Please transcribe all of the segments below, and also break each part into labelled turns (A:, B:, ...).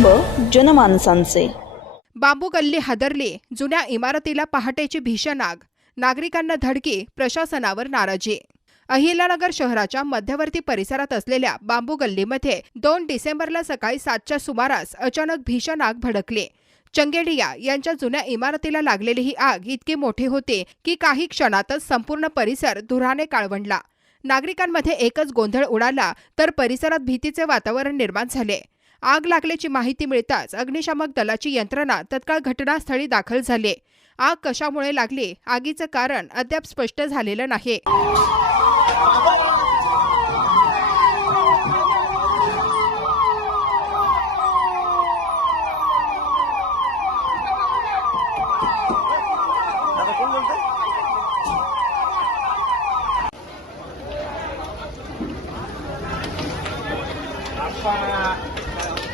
A: कुटुंब जनमानसांचे.
B: बांबू गल्ली हादरली जुन्या इमारतीला पहाटेची भीषण आग. नागरिकांना धडकी प्रशासनावर नाराजी. अहिल्यानगर शहराच्या मध्यवर्ती परिसरात असलेल्या बांबू गल्लीमध्ये दोन डिसेंबरला सकाळी सातच्या सुमारास अचानक भीषण आग भडकली. चंगेडिया यांच्या जुन्या इमारतीला लागलेली ही आग इतकी मोठी होती की काही क्षणातच संपूर्ण परिसर धुराने काळवंडला. नागरिकांमध्ये एकच गोंधळ उडाला तर परिसरात भीतीचे वातावरण निर्माण झाले. आग लागल्याची माहिती मिळताच अग्निशामक दलाची यंत्रणा तत्काळ घटनास्थळी दाखल झाली. आग कशामुळे लागली? आगीचं कारण अद्याप स्पष्ट झालेलं नाही.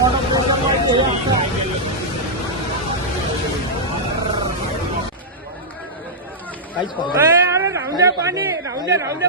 C: કાંઈ
D: જ પાણી રાઉન્ડે રાઉન્ડે રાઉન્ડે